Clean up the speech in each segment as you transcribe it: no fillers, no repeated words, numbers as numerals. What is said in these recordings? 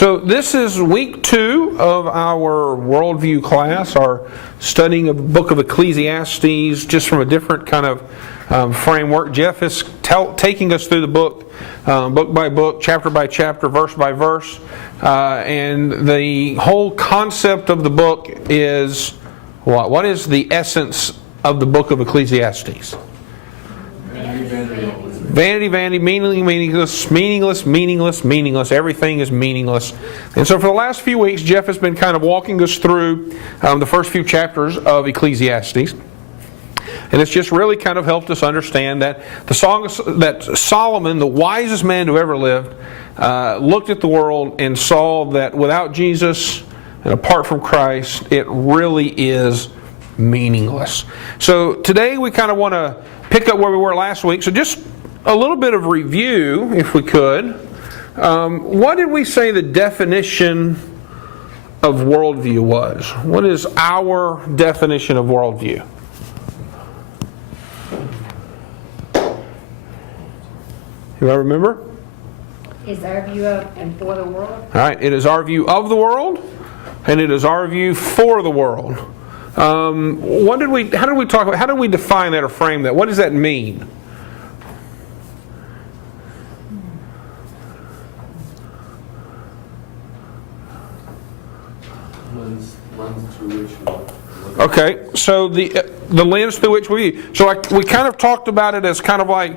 So this is week 2 of our Worldview class, our studying of the book of Ecclesiastes, just from a different kind of framework. Jeff is taking us through the book, book by book, chapter by chapter, verse by verse. And the whole concept of the book is what? What is the essence of the book of Ecclesiastes? Vanity, vanity, meaningless, meaningless, meaningless, meaningless. Everything is meaningless. And so for the last few weeks, Jeff has been kind of walking us through the first few chapters of Ecclesiastes. And it's just really kind of helped us understand that that Solomon, the wisest man who ever lived, looked at the world and saw that without Jesus and apart from Christ, it really is meaningless. So today we kind of want to pick up where we were last week. So just a little bit of review, if we could. What did we say the definition of worldview was? What is our definition of worldview? You remember? Is our view of and for the world? All right, it is our view of the world, and it is our view for the world. How did we talk about? How did we define that or frame that? What does that mean? Lens through which we look. Okay, so the lens through which we kind of talked about it as kind of like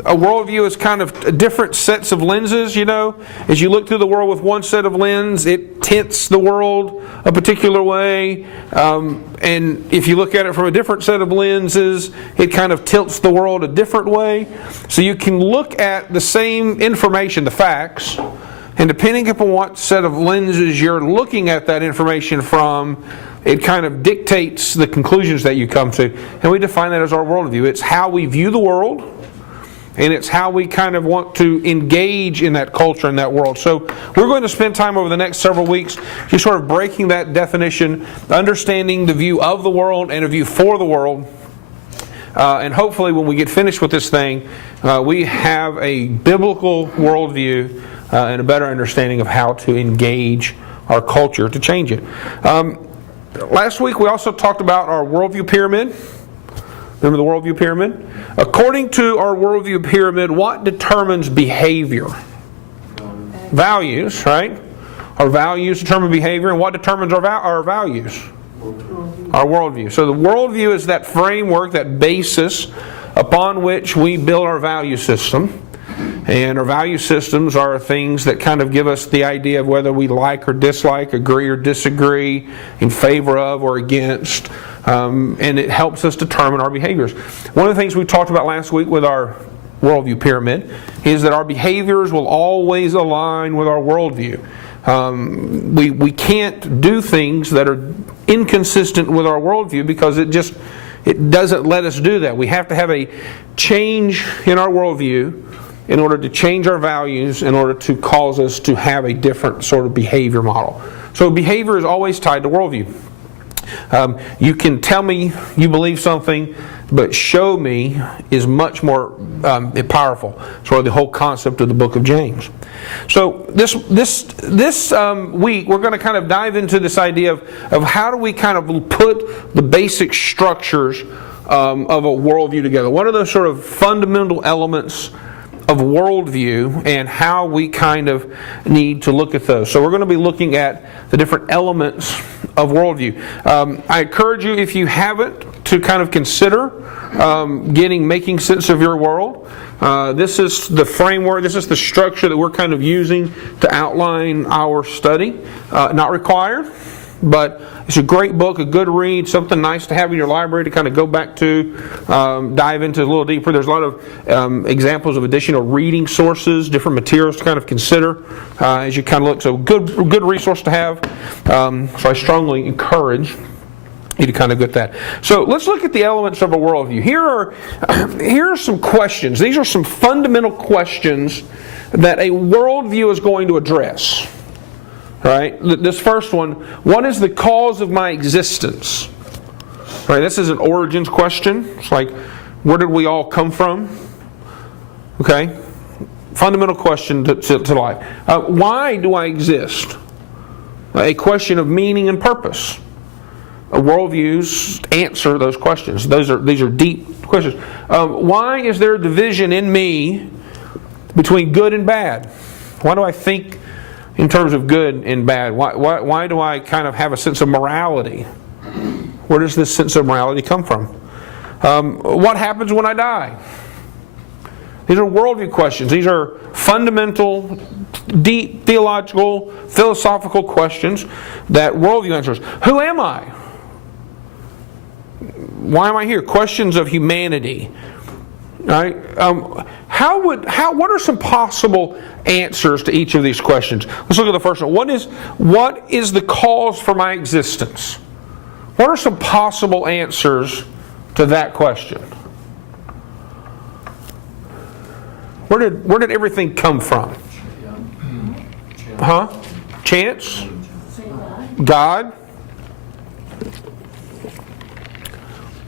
a worldview is kind of different sets of lenses, you know. As you look through the world with one set of lens, it tints the world a particular way. And if you look at it from a different set of lenses, it kind of tilts the world a different way. So you can look at the same information, the facts, and depending upon what set of lenses you're looking at that information from, it kind of dictates the conclusions that you come to. And we define that as our worldview. It's how we view the world, and it's how we kind of want to engage in that culture and that world. So we're going to spend time over the next several weeks just sort of breaking that definition, understanding the view of the world and a view for the world. And hopefully when we get finished with this thing, we have a biblical worldview and a better understanding of how to engage our culture to change it. Last week we also talked about our worldview pyramid. Remember the worldview pyramid? According to our worldview pyramid, what determines behavior? Values, right? Our values determine behavior, and what determines our values? Our worldview. So the worldview is that framework, that basis upon which we build our value system. And our value systems are things that kind of give us the idea of whether we like or dislike, agree or disagree, in favor of or against. And it helps us determine our behaviors. One of the things we talked about last week with our worldview pyramid is that our behaviors will always align with our worldview. We can't do things that are inconsistent with our worldview because it doesn't let us do that. We have to have a change in our worldview in order to change our values, in order to cause us to have a different sort of behavior model. So behavior is always tied to worldview. You can tell me you believe something, but show me is much more powerful. Sort of the whole concept of the book of James. So this week we're going to kind of dive into this idea of how do we kind of put the basic structures of a worldview together. What are those sort of fundamental elements of worldview and how we kind of need to look at those. So we're going to be looking at the different elements of worldview. I encourage you, if you haven't, to kind of consider making sense of your world. This is the framework, this is the structure that we're kind of using to outline our study. Not required, but it's a great book, a good read, something nice to have in your library to kind of go back to, dive into a little deeper. There's a lot of examples of additional reading sources, different materials to kind of consider as you kind of look. So good resource to have. So I strongly encourage you to kind of get that. So let's look at the elements of a worldview. Here are some questions. These are some fundamental questions that a worldview is going to address. Right? This first one, what is the cause of my existence? Right? This is an origins question. It's like, where did we all come from? Okay? fundamental question to life. Why do I exist? A question of meaning and purpose. Worldviews answer these questions. These are deep questions. Why is there a division in me between good and bad? Why do I think in terms of good and bad? Why do I kind of have a sense of morality? Where does this sense of morality come from? What happens when I die? These are worldview questions. These are fundamental, deep, theological, philosophical questions that worldview answers. Who am I? Why am I here? Questions of humanity. Right? What are some possible answers to each of these questions? Let's look at the first one. What is the cause for my existence? What are some possible answers to that question? Where did everything come from? Huh? Chance? God?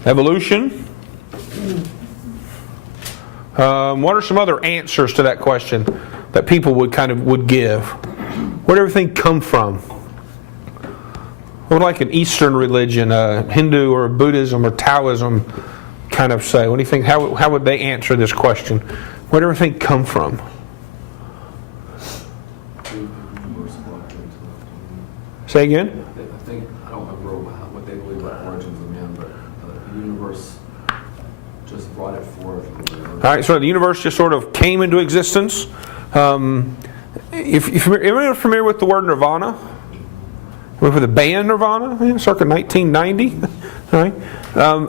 Evolution? What are some other answers to that question that people would give? Where did everything come from? What would like an Eastern religion, a Hindu or a Buddhism or Taoism kind of say? What do you think? How would they answer this question? Where did everything come from? Say again? I don't remember what they believe about origins of man, but the universe just brought it forth. All right, so the universe just sort of came into existence. If you're familiar with the word nirvana, with the band Nirvana, circa 1990. All right.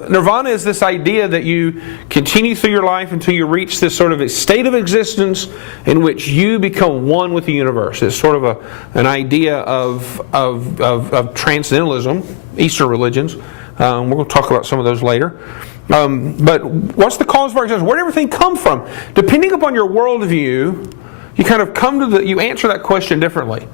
Nirvana is this idea that you continue through your life until you reach this sort of a state of existence in which you become one with the universe. It's sort of an idea of transcendentalism, Eastern religions. We're going to talk about some of those later. But what's the cause of our existence? Where did everything come from? Depending upon your worldview, you kind of you answer that question differently.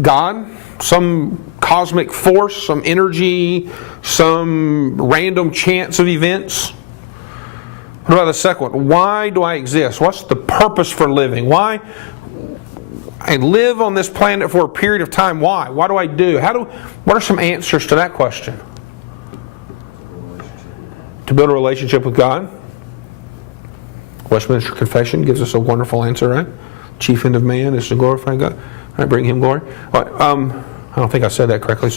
God, some cosmic force, some energy, some random chance of events. What about the second one? Why do I exist? What's the purpose for living? Why I live on this planet for a period of time? Why? What do I do? What are some answers to that question? To build a relationship with God. Westminster Confession gives us a wonderful answer, right? Chief end of man is to glorify God. Right, bring Him glory. I don't think I said that correctly.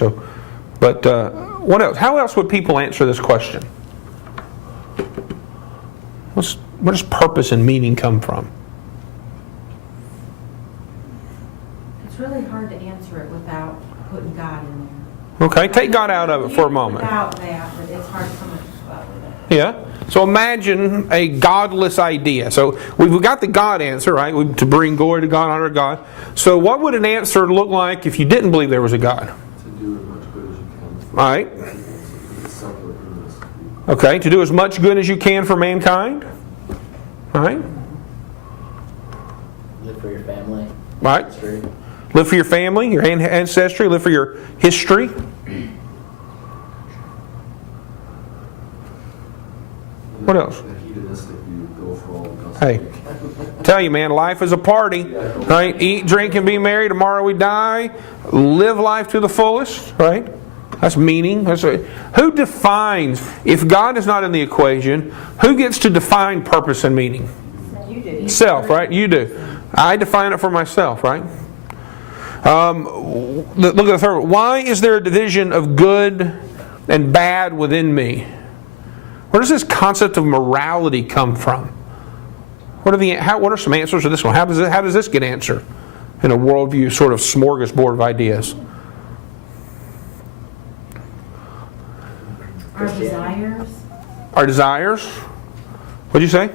But what else? How else would people answer this question? Where does purpose and meaning come from? It's really hard to answer it without putting God in there. Okay, take God out of it for a moment. Without that, but it's hard to come up with it. Yeah. So imagine a godless idea. So we've got the God answer, right? To bring glory to God, honor God. So what would an answer look like if you didn't believe there was a God? To do as much good as you can. All right. Okay, to do as much good as you can for mankind. All right. Live for your family. Right. History. Live for your family, your ancestry, live for your history. What else? Hey, tell you, man, life is a party. Right? Eat, drink, and be merry. Tomorrow we die. Live life to the fullest. Right? That's meaning. Who defines, if God is not in the equation, who gets to define purpose and meaning? You do. Self, right? You do. I define it for myself, right? Look at the third one. Why is there a division of good and bad within me? Where does this concept of morality come from? What are some answers to this one? How does this get answered in a worldview sort of smorgasbord of ideas? Our desires. Our desires? What'd you say?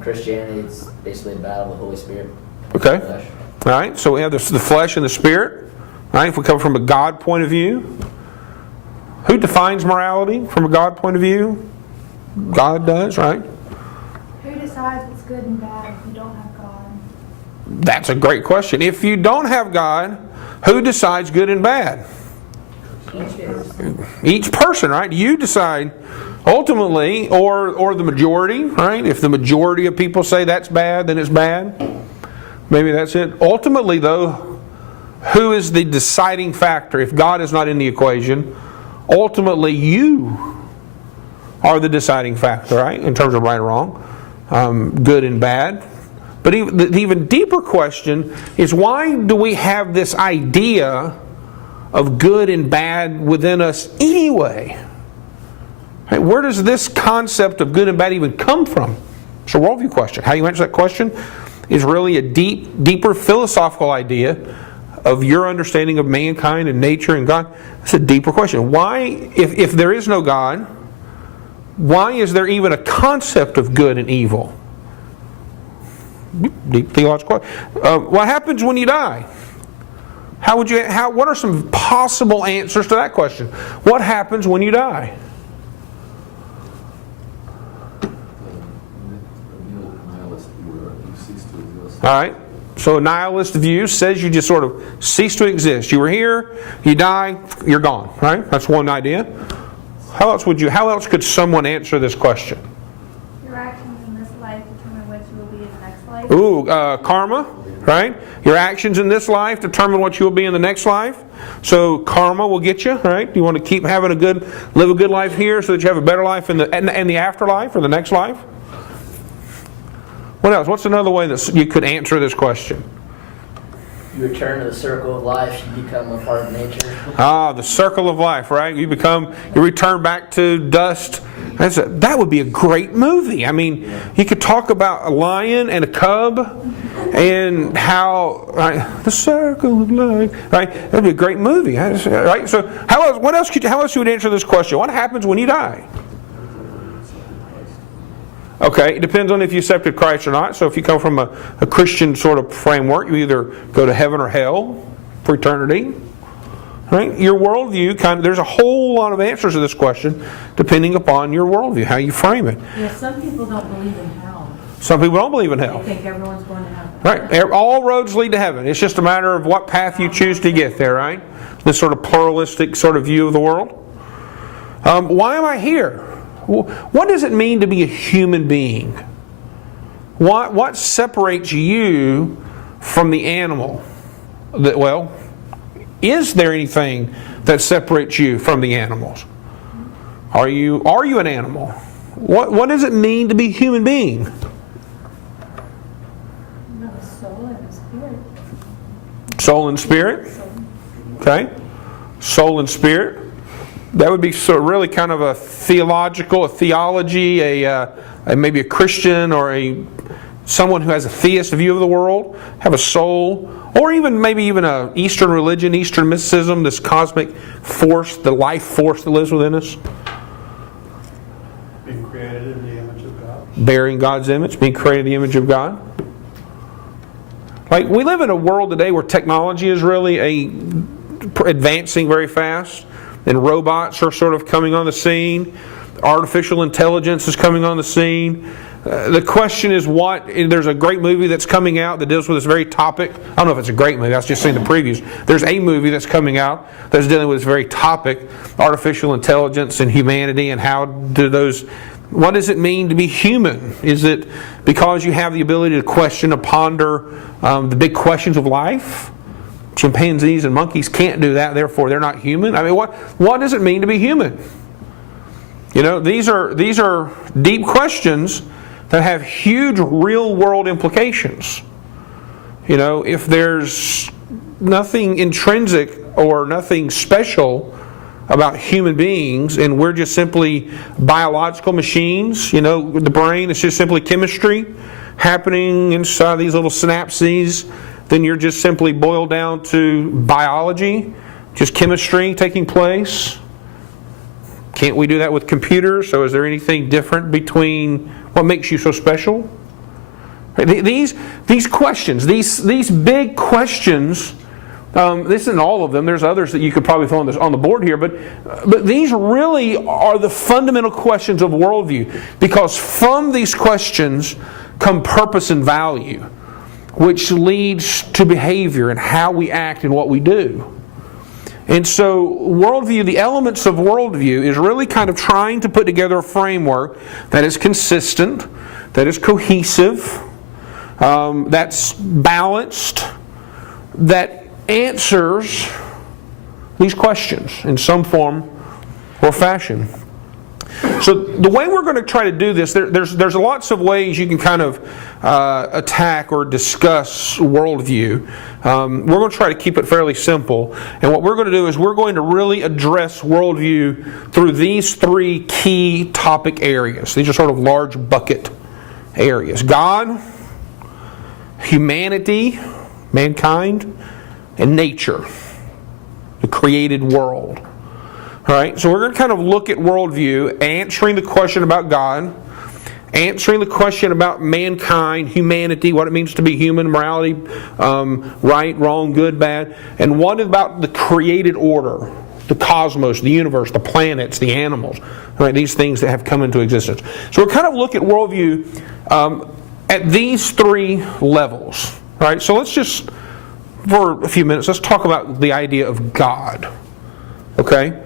Christianity is basically the battle of the Holy Spirit. Okay. Flesh. All right. So we have the flesh and the spirit. Right? If we come from a God point of view, who defines morality from a God point of view? God does, right? Who decides what's good and bad if you don't have God? That's a great question. If you don't have God, who decides good and bad? Each person, right? You decide ultimately, or the majority, right? If the majority of people say that's bad, then it's bad. Maybe that's it. Ultimately, though, who is the deciding factor? If God is not in the equation, ultimately you are the deciding factor, right? In terms of right and wrong, good and bad. But the even deeper question is, why do we have this idea of good and bad within us anyway? Right? Where does this concept of good and bad even come from? It's a worldview question. How you answer that question is really a deeper philosophical idea of your understanding of mankind and nature and God. It's a deeper question. Why, if there is no God, why is there even a concept of good and evil? Deep theological question. What happens when you die? What are some possible answers to that question? What happens when you die? All right. So a nihilist view says you just sort of cease to exist. You were here, you die, you're gone. Right? That's one idea. How else could someone answer this question? Your actions in this life determine what you will be in the next life. Ooh, karma, right? Your actions in this life determine what you will be in the next life. So karma will get you, right? You want to keep having live a good life here so that you have a better life in the afterlife or the next life. What else? What's another way that you could answer this question? You return to the circle of life, you become a part of nature. Ah, the circle of life, right? You return back to dust. That would be a great movie. I mean, you could talk about a lion and a cub and how the circle of life, right? That'd be a great movie, right? So, how else you would answer this question? What happens when you die? Okay, it depends on if you accepted Christ or not. So if you come from a Christian sort of framework, you either go to heaven or hell for eternity. Right? Your worldview, there's a whole lot of answers to this question depending upon your worldview, how you frame it. Yeah, some people don't believe in hell. Some people don't believe in They hell. think everyone's going to heaven. Right? All roads lead to heaven. It's just a matter of what path you choose to get there, right? This sort of pluralistic sort of view of the world. Why am I here? What does it mean to be a human being? What separates you from the animal? Is there anything that separates you from the animals? Are you an animal? What does it mean to be a human being? You have a soul and a spirit. Soul and spirit? Okay. Soul and spirit. That would be sort of really kind of a theology, maybe a Christian or someone who has a theist view of the world, have a soul, or maybe even a Eastern religion, Eastern mysticism, this cosmic force, the life force that lives within us. Being created in the image of God. Bearing God's image, being created in the image of God. Like, we live in a world today where technology is really advancing very fast. And robots are sort of coming on the scene. Artificial intelligence is coming on the scene. The question is there's a great movie that's coming out that deals with this very topic. I don't know if it's a great movie, I've just seen the previews. There's a movie that's coming out that's dealing with this very topic, artificial intelligence and humanity, and what does it mean to be human? Is it because you have the ability to question and ponder the big questions of life? Chimpanzees and monkeys can't do that, therefore they're not human. I mean, what does it mean to be human? You know, these are deep questions that have huge real world implications. You know, if there's nothing intrinsic or nothing special about human beings and we're just simply biological machines, you know, the brain is just simply chemistry happening inside these little synapses, then you're just simply boiled down to biology, just chemistry taking place. Can't we do that with computers? So is there anything different between what makes you so special? These questions, these big questions, this isn't all of them. There's others that you could probably throw on the board here, but these really are the fundamental questions of worldview, because from these questions come purpose and value, which leads to behavior and how we act and what we do. And so worldview, the elements of worldview is really kind of trying to put together a framework that is consistent, that is cohesive, that's balanced, that answers these questions in some form or fashion. So the way we're going to try to do this, there's lots of ways you can kind of attack or discuss worldview. We're going to try to keep it fairly simple. And what we're going to do is we're going to really address worldview through these three key topic areas. These are sort of large bucket areas. God, humanity, mankind, and nature, the created world. All right, so we're going to kind of look at worldview, answering the question about God, answering the question about mankind, humanity, what it means to be human, morality, right, wrong, good, bad, and what about the created order, the cosmos, the universe, the planets, the animals, right, these things that have come into existence. So we're kind of look at worldview at these three levels. All right, so let's just, for a few minutes, let's talk about the idea of God. Okay?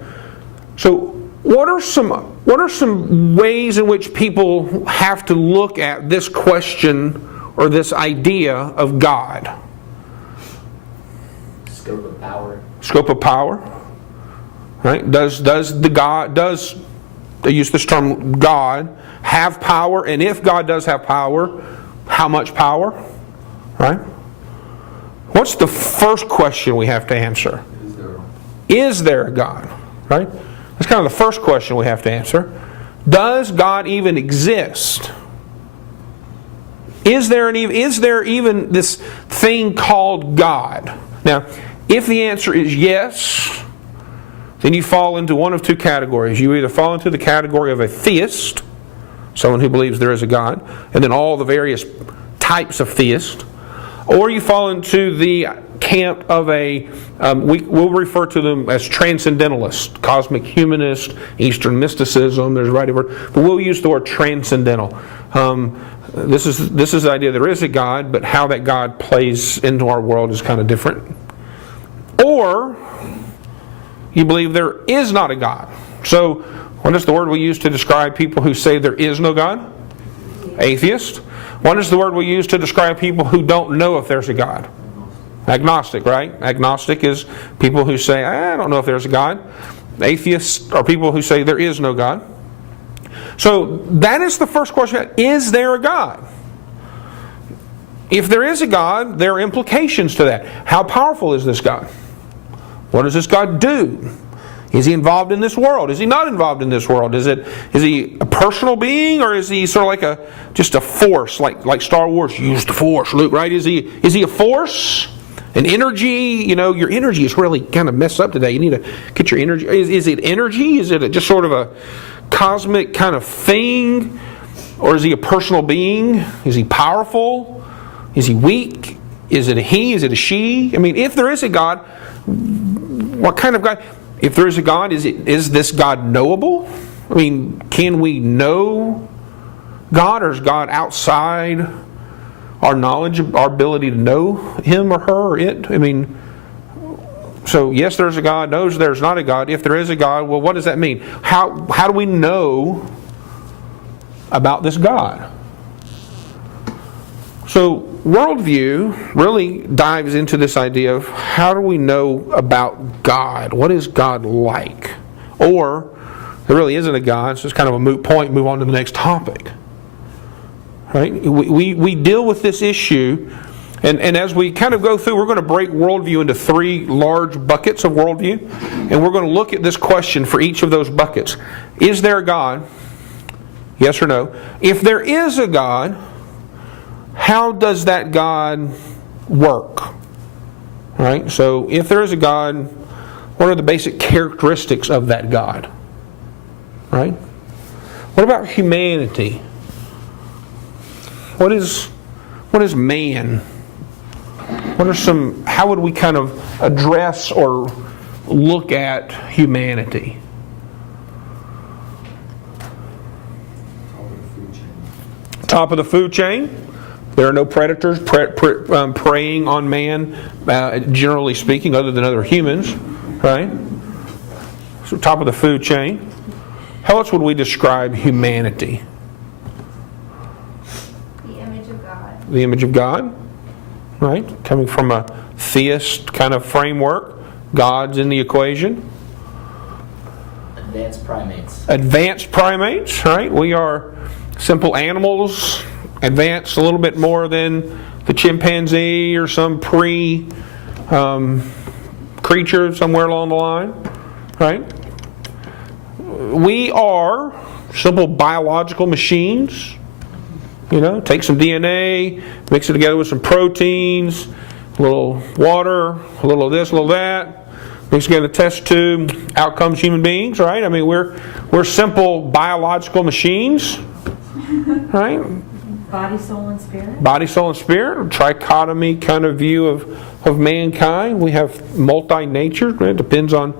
So, what are some ways in which people have to look at this question or this idea of God? Scope of power. Scope of power, right? Does they use this term God have power? And if God does have power, how much power? Right? What's the first question we have to answer? Is there a God? Right? That's kind of the first question we have to answer. Does God even exist? Is there even this thing called God? Now, if the answer is yes, then you fall into one of two categories. You either fall into the category of a theist, someone who believes there is a God, and then all the various types of theists, or you fall into the camp of we'll refer to them as transcendentalist, cosmic humanist, Eastern mysticism, there's a variety of words, but we'll use the word transcendental. This is the idea there is a God, but how that God plays into our world is kind of different. Or you believe there is not a God. So what is the word we use to describe people who say there is no God? Atheist. What is the word we use to describe people who don't know if there's a God? Agnostic, right? Agnostic is people who say, I don't know if there's a God. Atheists are people who say there is no God. So that is the first question. Is there a God? If there is a God, there are implications to that. How powerful is this God? What does this God do? Is he involved in this world? Is he not involved in this world? Is he a personal being, or is he sort of like just a force, like Star Wars? Use the Force, Luke, right? Is he a force? An energy? You know, your energy is really kind of messed up today. You need to get your energy. Is it energy? Is it just sort of a cosmic kind of thing? Or is he a personal being? Is he powerful? Is he weak? Is it a he? Is it a she? I mean, if there is a God, what kind of God? If there is a God, is this God knowable? I mean, can we know God, or is God outside our knowledge, our ability to know him or her or it? I mean, so yes, there's a God. No, there's not a God. If there is a God, well, what does that mean? How do we know about this God? So worldview really dives into this idea of how do we know about God? What is God like? Or there really isn't a God, so it's kind of a moot point. Move on to the next topic. Right? We deal with this issue, and as we kind of go through, we're going to break worldview into three large buckets of worldview, and we're going to look at this question for each of those buckets. Is there a God? Yes or no? If there is a God, how does that God work? Right? So if there is a God, what are the basic characteristics of that God? Right? What about humanity? What is man? How would we kind of address or look at humanity? Top of the food chain. There are no predators preying on man, generally speaking, other than other humans, right? So top of the food chain. How else would we describe humanity? The image of God. the image of God, right? Coming from a theist kind of framework. God's in the equation. Advanced primates. Advanced primates, right? We are simple animals, advanced a little bit more than the chimpanzee or some creature somewhere along the line, right? We are simple biological machines. Take some DNA, mix it together with some proteins, a little water, a little of this, a little of that, mix together a test tube, out comes human beings, right? I mean, we're simple biological machines, right? Body, soul, and spirit? Body, soul, and spirit, trichotomy kind of view of mankind. We have multi-nature. It depends on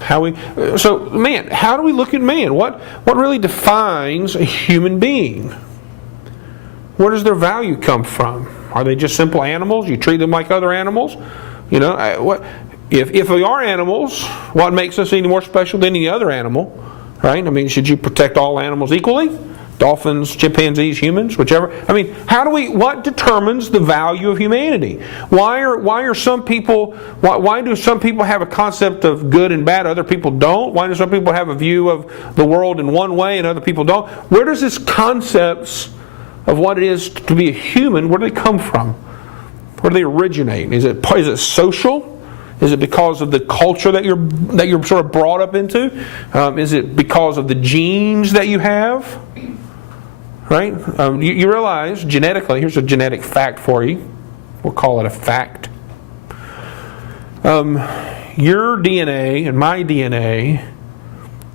how we... So, man, how do we look at man? What really defines a human being? Where does their value come from? Are they just simple animals? You treat them like other animals? If we are animals, what makes us any more special than any other animal? Right? I mean, should you protect all animals equally? Dolphins, chimpanzees, humans, whichever. I mean, what determines the value of humanity? Why do some people have a concept of good and bad, other people don't? Why do some people have a view of the world in one way and other people don't? Where does this concepts of what it is to be a human, where do they come from? Where do they originate? Is it social? Is it because of the culture that you're sort of brought up into? Is it because of the genes that you have? Right? You realize genetically, here's a genetic fact for you. We'll call it a fact. Your DNA and my DNA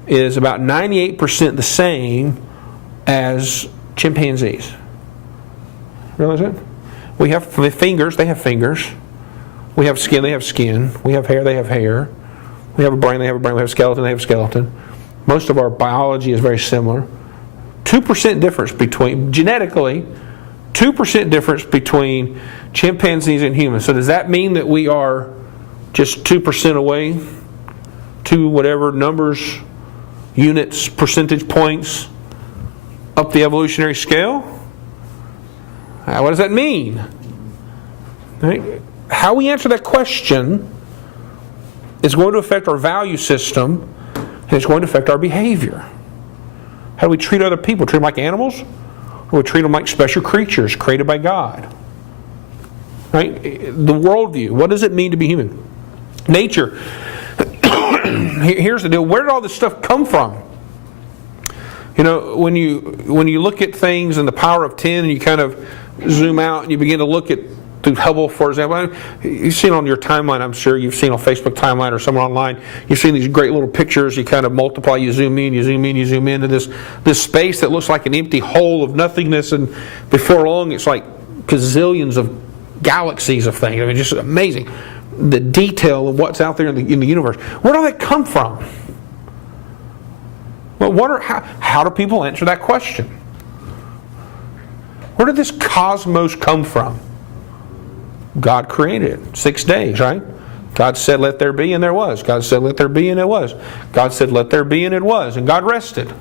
is about 98% the same as chimpanzees. Realize that? We have fingers, they have fingers. We have skin, they have skin. We have hair, they have hair. We have a brain, they have a brain. We have a skeleton, they have a skeleton. Most of our biology is very similar. 2% difference genetically, 2% difference between chimpanzees and humans. So does that mean that we are just 2% away? 2 whatever numbers, units, percentage points up the evolutionary scale? What does that mean? Right? How we answer that question is going to affect our value system, and it's going to affect our behavior. How do we treat other people? Treat them like animals? Or we treat them like special creatures created by God? Right? The worldview. What does it mean to be human? Nature. Here's the deal. Where did all this stuff come from? When you look at things in the power of 10 and you kind of zoom out and you begin to look at through Hubble, for example. You've seen on your timeline, I'm sure you've seen on Facebook timeline or somewhere online, you've seen these great little pictures. You kind of multiply, you zoom in, you zoom in, you zoom into this space that looks like an empty hole of nothingness, and before long it's like gazillions of galaxies of things. I mean, just amazing. The detail of what's out there in the universe. Where did all that come from? Well, how do people answer that question? Where did this cosmos come from? God created it. 6 days, right? God said, let there be, and there was. God said, let there be, and it was. God said, let there be, and it was. And God rested.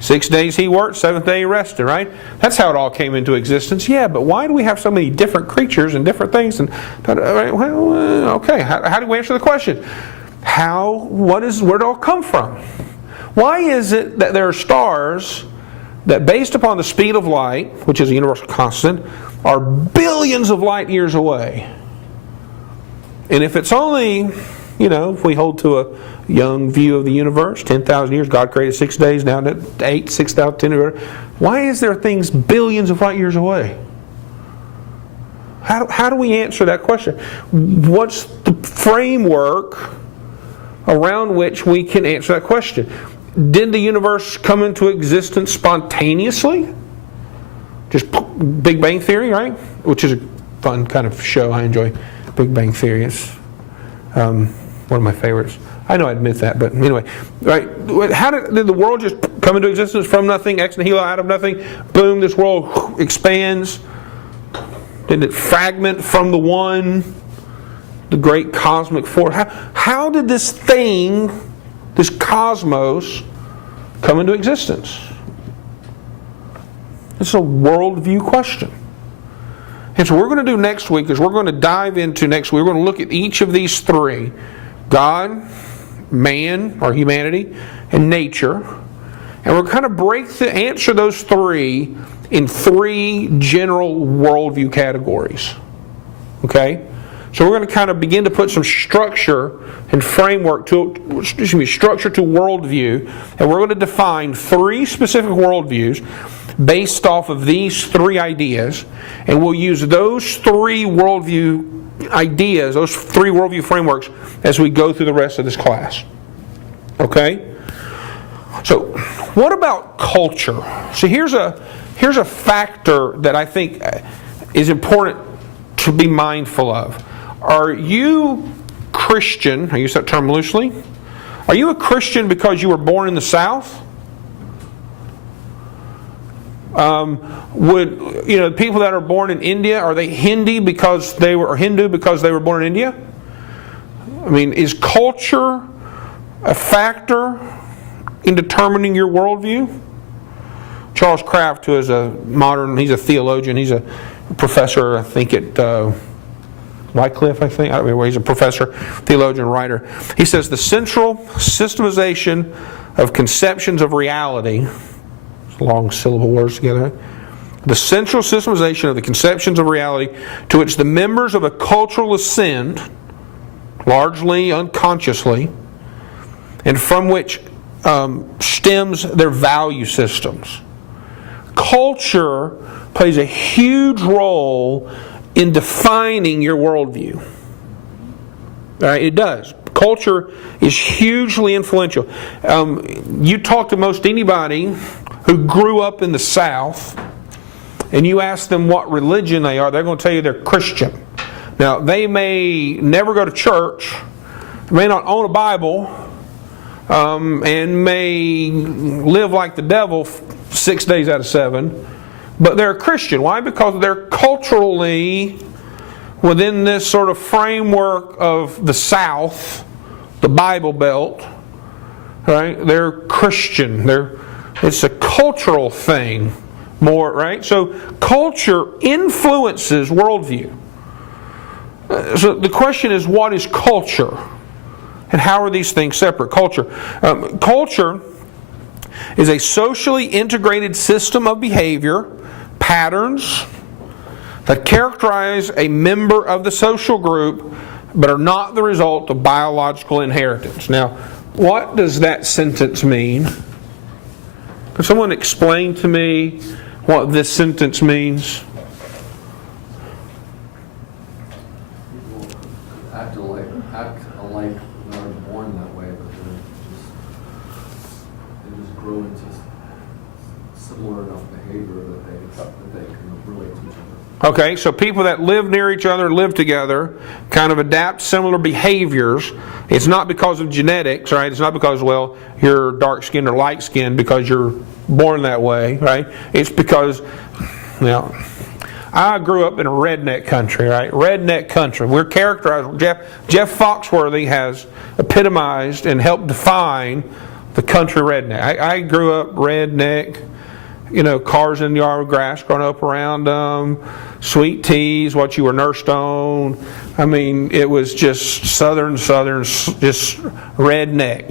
6 days He worked, 7th day He rested, right? That's how it all came into existence. Yeah, but why do we have so many different creatures and different things? And okay, how do we answer the question? Where did it all come from? Why is it that there are stars that, based upon the speed of light, which is a universal constant, are billions of light years away? And if it's only, if we hold to a young view of the universe, 10,000 years, God created 6 days, now 8, 6,000, 10, why is there things billions of light years away? How do we answer that question? What's the framework around which we can answer that question? Did the universe come into existence spontaneously? Just Big Bang Theory, right? Which is a fun kind of show. I enjoy Big Bang Theory. It's one of my favorites. I know I admit that, but anyway. Right? How did the world just come into existence from nothing, ex nihilo, out of nothing? Boom, this world expands. Did it fragment from the one, the great cosmic force? How did this thing, this cosmos, come into existence? It's a worldview question. And so what we're going to do next week is we're going to dive into next week. We're going to look at each of these three: God, man or humanity, and nature. And we're going to answer those three in three general worldview categories. Okay? So we're going to kind of begin to put some structure and framework structure to worldview, and we're going to define three specific worldviews based off of these three ideas, and we'll use those three worldview ideas, those three worldview frameworks, as we go through the rest of this class. Okay? So, what about culture? So here's a factor that I think is important to be mindful of. Are you Christian? I use that term loosely. Are you a Christian because you were born in the South? Would people that are born in India, are they Hindu because they were born in India? I mean, is culture a factor in determining your worldview? Charles Kraft, who is he's a theologian, he's a professor, I think at Wycliffe, I think. I don't know where he's a professor, theologian, writer. He says the central systemization of conceptions of reality, long syllable words together, the central systemization of the conceptions of reality to which the members of a cultural ascend, largely unconsciously, and from which stems their value systems. Culture plays a huge role in defining your worldview. It does. Culture is hugely influential. You talk to most anybody who grew up in the South, and you ask them what religion they are, they're going to tell you they're Christian. Now, they may never go to church, may not own a Bible, and may live like the devil 6 days out of 7, but they're a Christian. Why? Because they're culturally within this sort of framework of the South, the Bible Belt, right? They're Christian. It's a cultural thing more, right? So culture influences worldview. So the question is, what is culture? And how are these things separate? Culture is a socially integrated system of behavior, patterns, that characterize a member of the social group, but are not the result of biological inheritance. Now, what does that sentence mean? Can someone explain to me what this sentence means? People act alike when they're born that way, but they just grow into similar enough behavior that they can relate to each other. Okay, so people that live near each other, live together, kind of adapt similar behaviors. It's not because of genetics, right? It's not because, well, you're dark-skinned or light-skinned because you're born that way, right? It's because, I grew up in a redneck country, right? Redneck country. We're characterized, Jeff Foxworthy has epitomized and helped define the country redneck. I grew up redneck, cars in the yard, grass growing up around them, sweet teas, what you were nursed on. I mean, it was just southern, just redneck,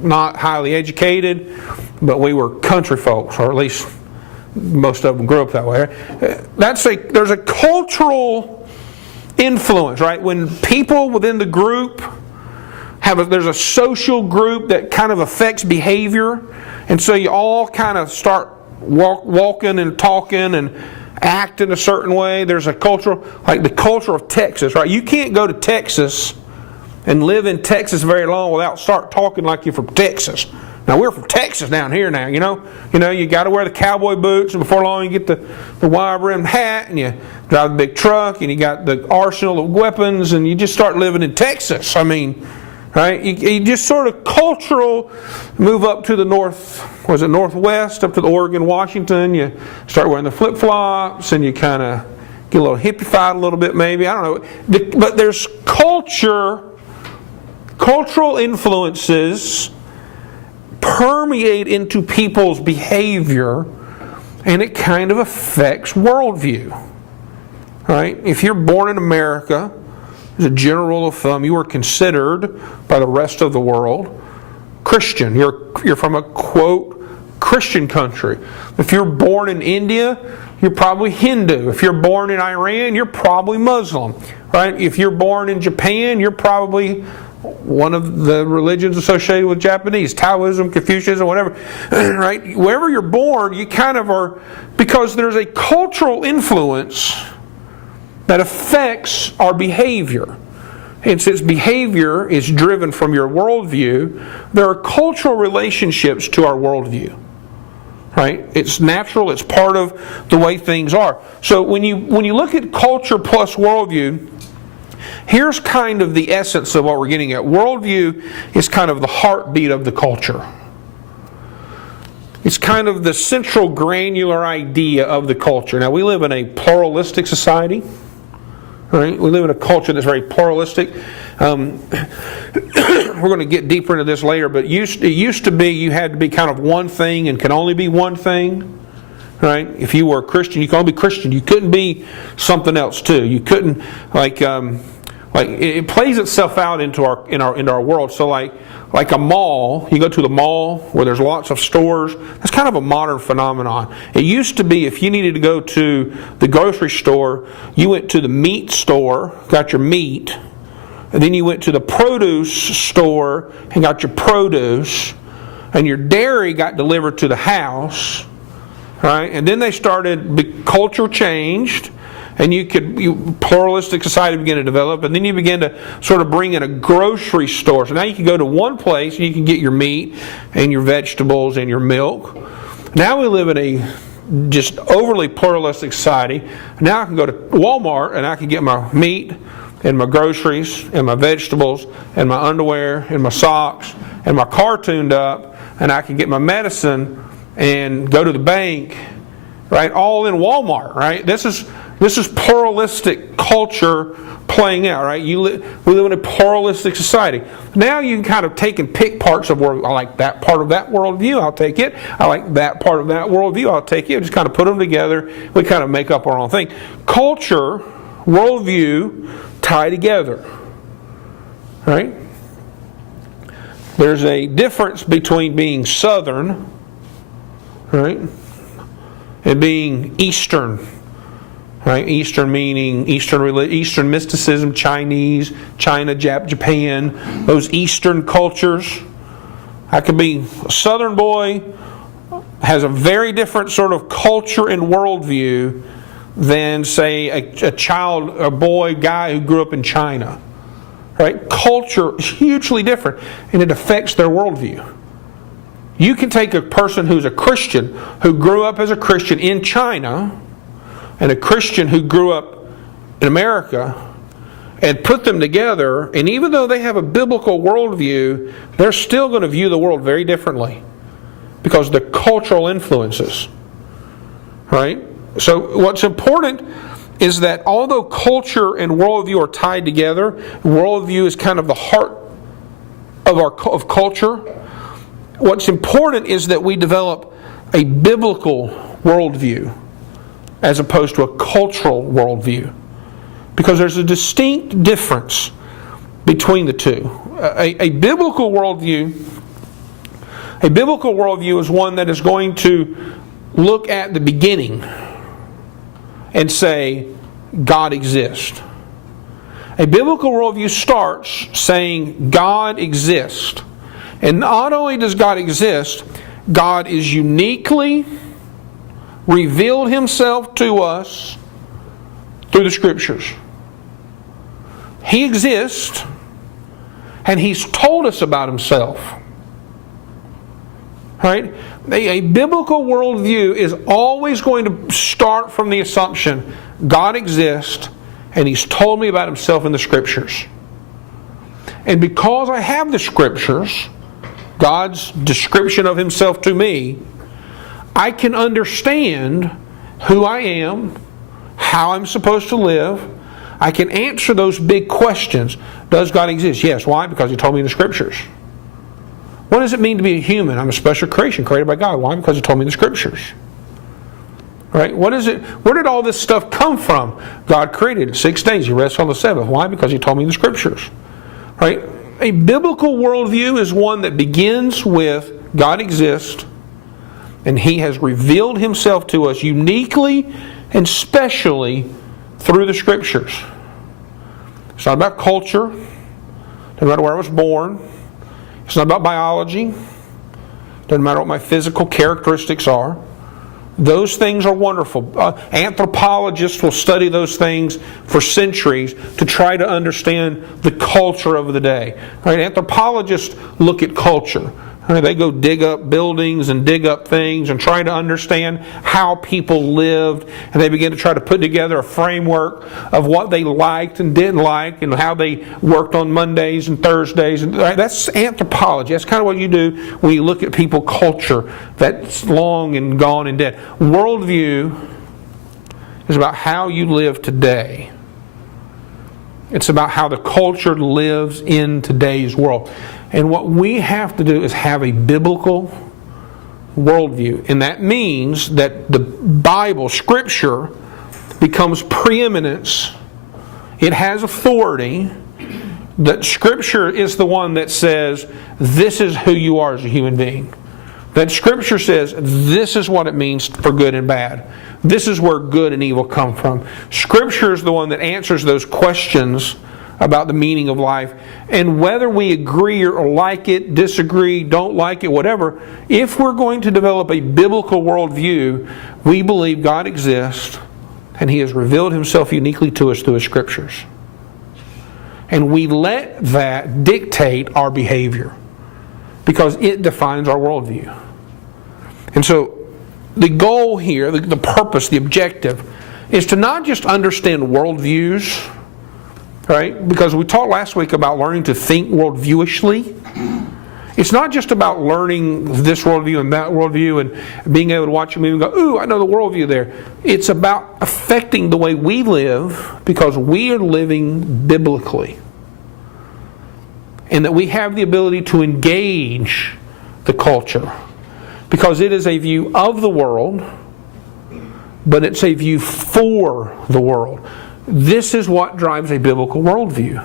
not highly educated, but we were country folks, or at least most of them grew up that way. There's a cultural influence, right? When people within the group there's a social group that kind of affects behavior, and so you all kind of start walking and talking and acting a certain way. There's a culture, like the culture of Texas, right? You can't go to Texas and live in Texas very long without start talking like you're from Texas. Now, we're from Texas down here now, you got to wear the cowboy boots, and before long you get the wide-brimmed hat, and you drive a big truck, and you got the arsenal of weapons, and you just start living in Texas. I mean, right? You just sort of move up to the northwest, up to the Oregon, Washington. You start wearing the flip-flops, and you kind of get a little hippified a little bit maybe. I don't know. But there's cultural influences permeate into people's behavior, and it kind of affects worldview. Right? If you're born in America, as a general rule of thumb, you are considered by the rest of the world Christian. You're from a, quote, Christian country. If you're born in India, you're probably Hindu. If you're born in Iran, you're probably Muslim. Right? If you're born in Japan, you're probably one of the religions associated with Japanese, Taoism, Confucianism, whatever. Right? Wherever you're born, you kind of are, because there's a cultural influence that affects our behavior. And since behavior is driven from your worldview, there are cultural relationships to our worldview. Right? It's natural, it's part of the way things are. So when you look at culture plus worldview, here's kind of the essence of what we're getting at. Worldview is kind of the heartbeat of the culture. It's kind of the central granular idea of the culture. Now, we live in a pluralistic society. Right? We live in a culture that's very pluralistic. We're going to get deeper into this later, but it used to be you had to be kind of one thing and can only be one thing. Right? If you were a Christian, you could only be Christian. You couldn't be something else too. You couldn't like it plays itself out into our world. So like a mall, you go to the mall where there's lots of stores. That's kind of a modern phenomenon. It used to be if you needed to go to the grocery store, you went to the meat store, got your meat, and then you went to the produce store and got your produce, and your dairy got delivered to the house, right? And then culture changed, and pluralistic society began to develop, and then you began to sort of bring in a grocery store. So now you can go to one place and you can get your meat and your vegetables and your milk. Now we live in a just overly pluralistic society. Now I can go to Walmart and I can get my meat and my groceries and my vegetables and my underwear and my socks and my car tuned up, and I can get my medicine and go to the bank, right? All in Walmart, right? This is pluralistic culture playing out, right? We live in a pluralistic society. Now you can kind of take and pick parts of where I like that part of that worldview, I'll take it. I like that part of that worldview, I'll take it. Just kind of put them together. We kind of make up our own thing. Culture, worldview, tie together, right? There's a difference between being Southern, right, and being Eastern. Right? Eastern meaning Eastern mysticism, China, Japan, those Eastern cultures. I could be a Southern boy, has a very different sort of culture and worldview than, say, a guy who grew up in China. Right? Culture is hugely different, and it affects their worldview. You can take a person who's a Christian, who grew up as a Christian in China, and a Christian who grew up in America, and put them together, and even though they have a biblical worldview, they're still going to view the world very differently because of the cultural influences. Right? So what's important is that although culture and worldview are tied together, worldview is kind of the heart of culture. What's important is that we develop a biblical worldview as opposed to a cultural worldview, because there's a distinct difference between the two. A biblical worldview is one that is going to look at the beginning and say, God exists. A biblical worldview starts saying, God exists. And not only does God exist, God is uniquely revealed Himself to us through the Scriptures. He exists, and He's told us about Himself. Right? A biblical worldview is always going to start from the assumption God exists, and He's told me about Himself in the Scriptures. And because I have the Scriptures, God's description of Himself to me, I can understand who I am, how I'm supposed to live. I can answer those big questions. Does God exist? Yes. Why? Because He told me in the Scriptures. What does it mean to be a human? I'm a special creation created by God. Why? Because He told me in the Scriptures. Right? What is it? Where did all this stuff come from? God created it 6 days. He rests on the seventh. Why? Because He told me in the Scriptures. Right? A biblical worldview is one that begins with God exists, and He has revealed Himself to us uniquely and specially through the Scriptures. It's not about culture. Doesn't matter where I was born. It's not about biology. Doesn't matter what my physical characteristics are. Those things are wonderful. Anthropologists will study those things for centuries to try to understand the culture of the day. Right? Anthropologists look at culture. They go dig up buildings and dig up things and try to understand how people lived, and they begin to try to put together a framework of what they liked and didn't like and how they worked on Mondays and Thursdays. And that's anthropology. That's kind of what you do when you look at people's culture that's long and gone and dead. Worldview is about how you live today. It's about how the culture lives in today's world. And what we have to do is have a biblical worldview. And that means that the Bible, Scripture, becomes preeminence. It has authority. That Scripture is the one that says, this is who you are as a human being. That Scripture says, this is what it means for good and bad. This is where good and evil come from. Scripture is the one that answers those questions about the meaning of life. And whether we agree or like it, disagree, don't like it, whatever, if we're going to develop a biblical worldview, we believe God exists and He has revealed Himself uniquely to us through His Scriptures. And we let that dictate our behavior because it defines our worldview. And so the goal here, the purpose, the objective, is to not just understand worldviews, right? Because we talked last week about learning to think worldviewishly. It's not just about learning this worldview and that worldview and being able to watch a movie and go, ooh, I know the worldview there. It's about affecting the way we live because we are living biblically. And that we have the ability to engage the culture. Because it is a view of the world, but it's a view for the world. This is what drives a biblical worldview.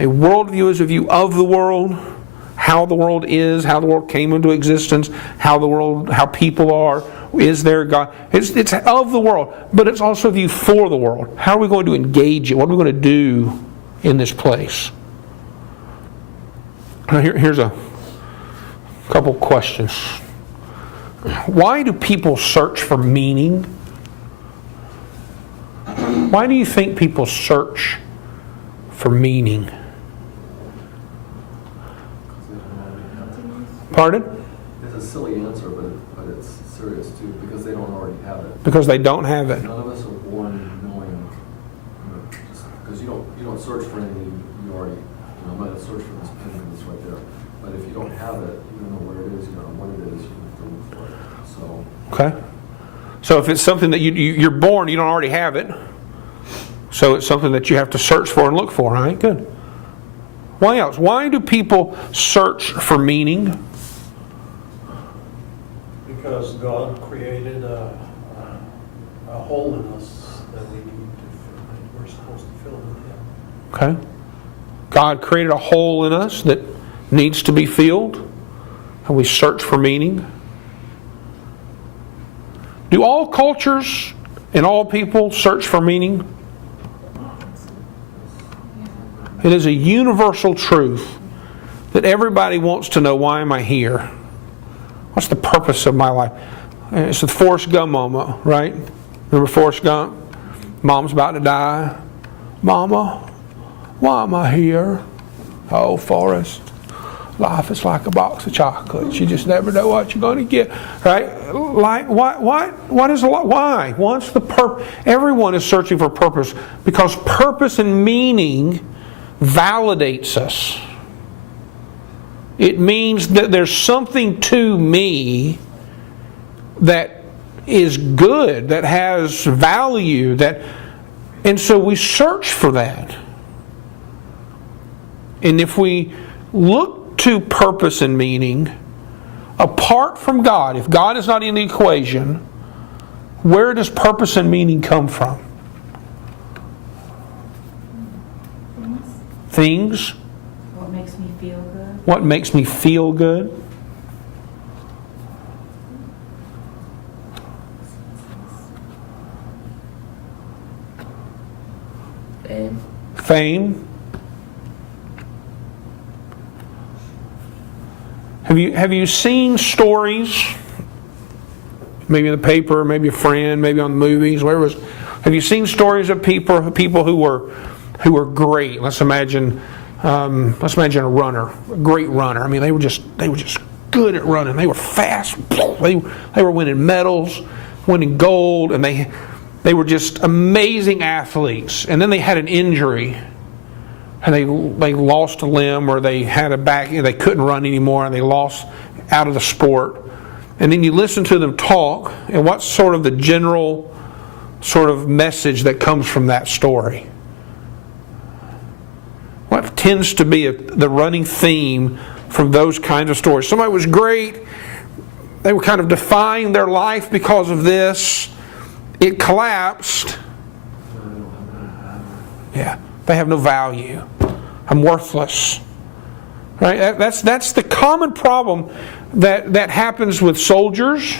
A worldview is a view of the world, how the world is, how the world came into existence, how people are, is there God. It's of the world, but it's also a view for the world. How are we going to engage it? What are we going to do in this place? Now here's a couple questions. Why do people search for meaning? Why do you think people search for meaning? Pardon? It's a silly answer, but it's serious too, because they don't already have it. Because they don't have it. None of us are born knowing, because you don't search for anything you already, I'm going to search for this pen and it's right there. But if you don't have it, you don't know where it is, you don't know what it is, you have to look for it. So. Okay. So if it's something that you're born, you don't already have it. So it's something that you have to search for and look for, right? Good. Why else? Why do people search for meaning? Because God created a hole in us that we need to fill, that we're supposed to fill with Him. Okay. God created a hole in us that needs to be filled, and we search for meaning. Do all cultures and all people search for meaning? It is a universal truth that everybody wants to know, why am I here? What's the purpose of my life? It's the Forrest Gump moment, right? Remember Forrest Gump? Mom's about to die. Mama, why am I here? Oh, Forrest, life is like a box of chocolates. You just never know what you're going to get, right? Like, what is why? What's the purpose? Everyone is searching for purpose because purpose and meaning validates us. It means that there's something to me that is good, that has value, and so we search for that. And if we look to purpose and meaning apart from God, if God is not in the equation, Where does purpose and meaning come from? Things. What makes me feel good? What makes me feel good? Fame. Fame. Have you seen stories? Maybe in the paper, maybe a friend, maybe on the movies, whatever it was. Have you seen stories of people who were great? Let's imagine a runner, a great runner. I mean, they were just good at running. They were fast. They were winning medals, winning gold, and they were just amazing athletes. And then they had an injury, and they lost a limb, or they had a back, they couldn't run anymore, and they lost out of the sport. And then you listen to them talk, and what's sort of the general sort of message that comes from that story? What tends to be the running theme from those kinds of stories? Somebody was great. They were kind of defying their life because of this. It collapsed. Yeah, they have no value. I'm worthless. Right? That's the common problem that happens with soldiers.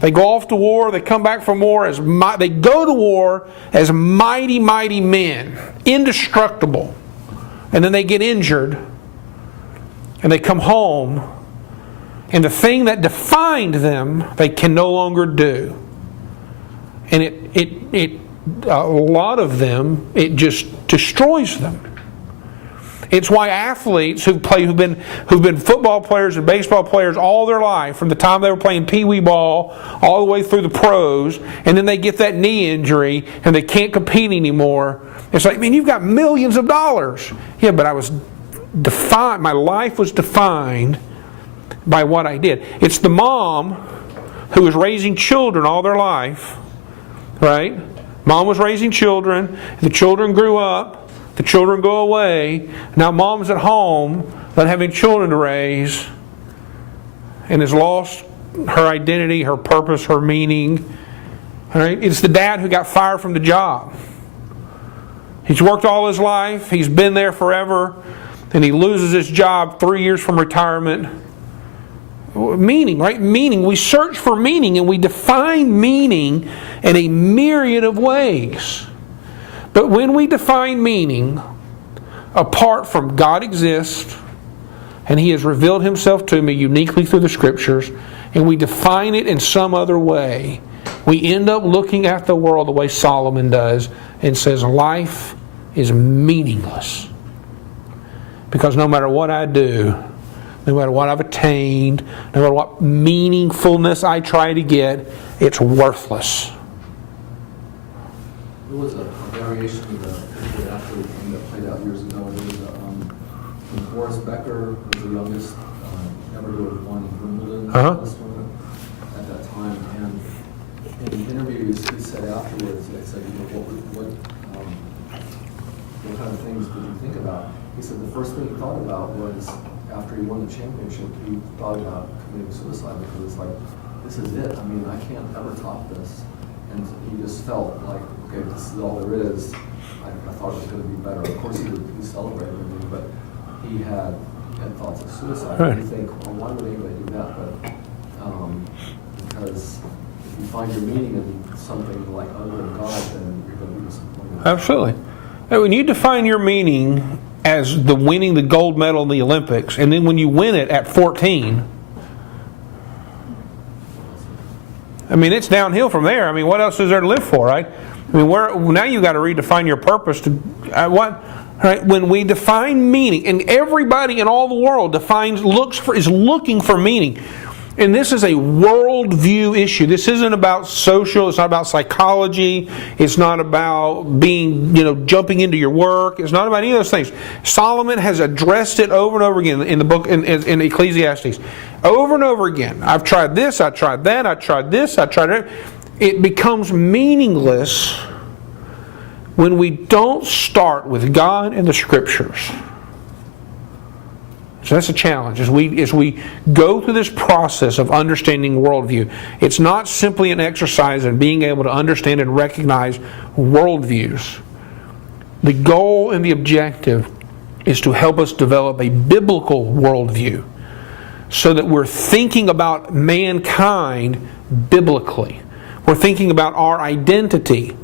They go off to war. They come back from war they go to war as mighty, mighty men, indestructible, and then they get injured, and they come home, and the thing that defined them they can no longer do, and a lot of them it just destroys them. It's why athletes who've been football players and baseball players all their life, from the time they were playing pee-wee ball all the way through the pros, and then they get that knee injury and they can't compete anymore. It's like, man, you've got millions of dollars. Yeah, but I was defined. My life was defined by what I did. It's the mom who was raising children all their life, right? Mom was raising children. The children grew up. The children go away. Now mom's at home, not having children to raise, and has lost her identity, her purpose, her meaning. All right? It's the dad who got fired from the job. He's worked all his life. He's been there forever. And he loses his job 3 years from retirement. Meaning, right? Meaning. We search for meaning, and we define meaning in a myriad of ways. But when we define meaning apart from God exists, and He has revealed Himself to me uniquely through the Scriptures, and we define it in some other way, we end up looking at the world the way Solomon does and says life is meaningless. Because no matter what I do, no matter what I've attained, no matter what meaningfulness I try to get, it's worthless. There was a variation of the athlete thing that played out years ago. There was when Boris Becker was the youngest ever to have won Wimbledon at that time. And in interviews, he said afterwards, they said, what kind of things did you think about? He said the first thing he thought about was, after he won the championship, he thought about committing suicide, because it's like, this is it. I mean, I can't ever top this. And he just felt like, okay, this is all there is. I thought it was going to be better. Of course, he celebrated everything, but he had thoughts of suicide. Right. And you think, well, why would anybody do that? But because if you find your meaning in something like other than God, then you're going to be disappointed. Absolutely. When you define your meaning as winning the gold medal in the Olympics, and then when you win it at 14, I mean, it's downhill from there. I mean, what else is there to live for, right? I mean, now you've got to redefine your purpose to what? Right? When we define meaning, and everybody in all the world is looking for meaning. And this is a worldview issue. This isn't about social. It's not about psychology. It's not about jumping into your work. It's not about any of those things. Solomon has addressed it over and over again in the book in Ecclesiastes. Over and over again. I've tried this. I tried that. I tried this. I tried that. It becomes meaningless when we don't start with God and the Scriptures. So that's a challenge as we go through this process of understanding worldview. It's not simply an exercise in being able to understand and recognize worldviews. The goal and the objective is to help us develop a biblical worldview so that we're thinking about mankind biblically. We're thinking about our identity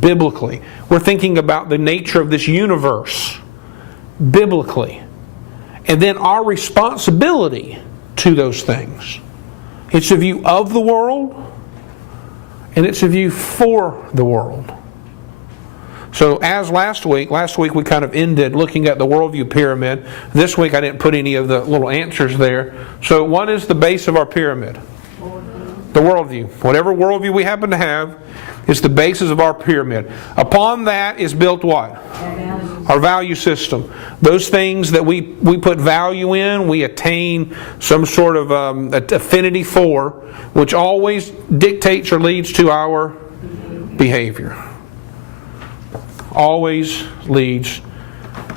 biblically. We're thinking about the nature of this universe biblically. And then our responsibility to those things. It's a view of the world, and it's a view for the world. So as last week we kind of ended looking at the worldview pyramid. This week I didn't put any of the little answers there. So what is the base of our pyramid? The worldview. Whatever worldview we happen to have is the basis of our pyramid. Upon that is built what? Our value system. Those things that we put value in, we attain some sort of affinity for, which always dictates or leads to our behavior. Always leads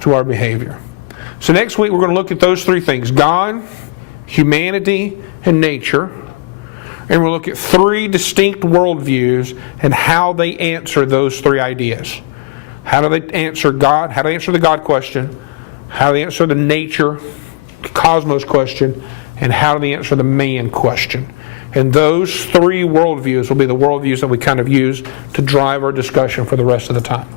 to our behavior. So next week we're going to look at those three things: God, humanity, and nature. And we'll look at three distinct worldviews and how they answer those three ideas. How do they answer God? How do they answer the God question? How do they answer the nature, cosmos question? And how do they answer the man question? And those three worldviews will be the worldviews that we kind of use to drive our discussion for the rest of the time.